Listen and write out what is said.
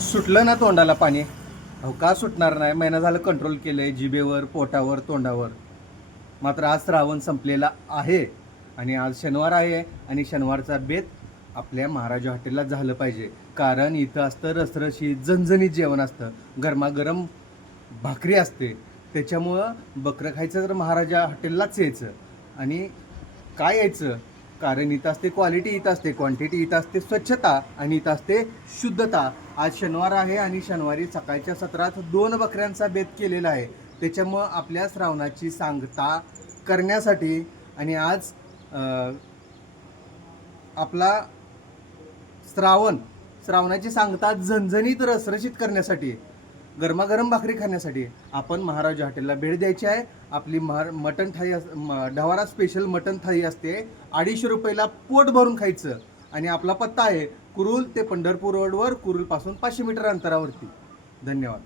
सुटलं ना तोंडाला पाणी? अहो का सुटणार नाही? महिना झालं कंट्रोल केलं आहे जिभेवर पोटावर तोंडावर. मात्र आज श्रावण संपलेला आहे आणि आज शनिवार आहे आणि शनिवारचा बेत आपल्या महाराजा हॉटेलला झालं पाहिजे. कारण इथं असतं रसरशी झणझणीत जेवण असतं. गरमागरम भाकरी असते. त्याच्यामुळं बकरं खायचं तर महाराजा हॉटेललाच यायचं. आणि काय यायचं? कारण इथं असते क्वालिटी इथं असते क्वांटिटी इथं असते स्वच्छता आणि इथं असते शुद्धता. आज शनिवार आहे आणि शनिवारी सकाळच्या सत्रात दोन बकऱ्यांचा बेत केलेला आहे. त्याच्यामुळं आपल्या श्रावणाची सांगता करण्यासाठी आणि आज आपला श्रावण श्रावणाची सांगता झणझणीत रसरशीत करण्यासाठी गरमागरम भाकरी खाण्यासाठी आपण महाराज हॉटेलला भेट द्यायची आहे. आपली महार मटण थाळी अस म- ढवारा स्पेशल मटण थाळी असते. अडीचशे रुपयाला पोट भरून खायचं. आणि आपला पत्ता आहे कुरुल ते पंढरपूर रोडवर कुरुलपासून पाचशे मीटर अंतरावरती. धन्यवाद.